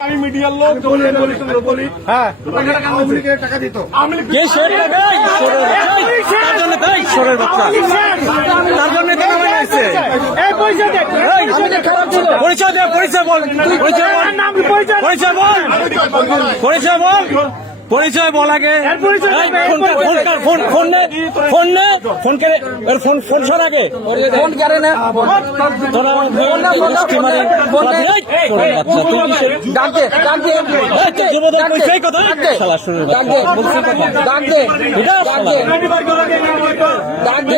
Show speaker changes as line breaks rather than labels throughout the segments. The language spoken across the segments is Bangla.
আমি মিডিয়ার লোক
হ্যাঁ।
টাকা দিত
কে সরে তার জন্য তাই সরের বাচ্চা তার জন্য তো নামাই আসছে পরিচয় দে পরিচয় বল। পরিচয় বল। পরিচয় বল। পরিচয় বল। পরিচয় বল আগে। ফোন ফোন কর, ফোন ফোন নে ফোন নে ফোন করে এর ফোন ফোন সর আগে।
ফোন করে না?
তোরা
দে দে।
শালা
দে। দে। দে। ডাক দে।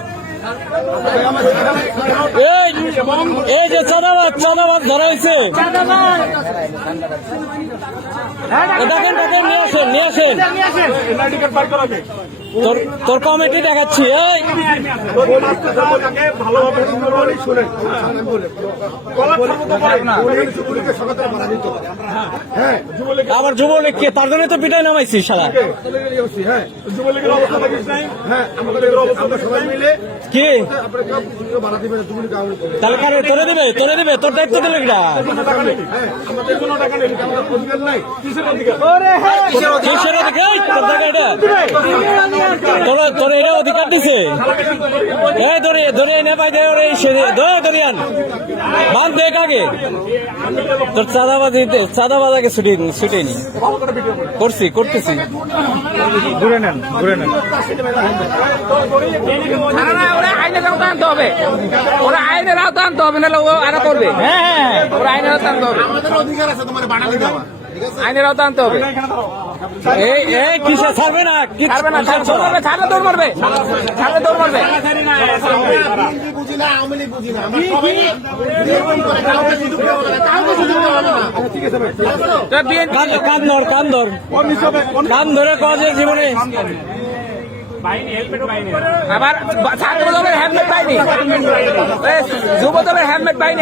এই যে চাঁদাবাদ চাঁদাবাদ ধরাইছে। দেখেন দেখেন নিয়ে আসেন নিয়ে আসেন। তোর কমিটি দেখাচ্ছি আবার যুবলীগ কে তার জন্য তো পিটাই নামাইছি
সারা
কি? তাহলে তোরে দিবে তোরে দিবে, তোর দায়িত্ব দিলে
কিসের অধিকার?
এটা। তোর তোর এটা অধিকার দিছে। এই ধরে ধরে এনে পাই দে ওরে সেরে ধরে ধরিয়ান বান দেখ আগে। তোর চাঁদাবাজি চাঁদাবাজ আগে ছুটি ছুটে নি। করছি করতেছি।
না না ওরা আইনের আওতা আনতে হবে। ওরা আইনের আওতা আনতে হবে নাহলে ও আরও করবে।
হ্যাঁ
ওরা আইনের আওতা আনতে হবে। আইনের আওতা আনতে হবে।
কিসে ছাড়বে না? কি
ছাড়বে না ছাড়বে মারবে ছাড়লে দৌড় মারবে। ছাড়লে দৌড় মারবে।
কান কান ধর কান ধর। কান ধরে কজে জীবনে?
আবার ছাত্র দলের হেলমেট পাইনি। এ, যুব দলের হেলমেট পাইনি।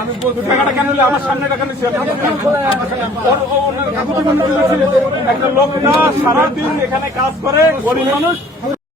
আমি টাকাটা কেন আমার সামনে টাকা নিচ্ছে মনে একটা লোক না সারাদিন এখানে কাজ করে গরিব মানুষ।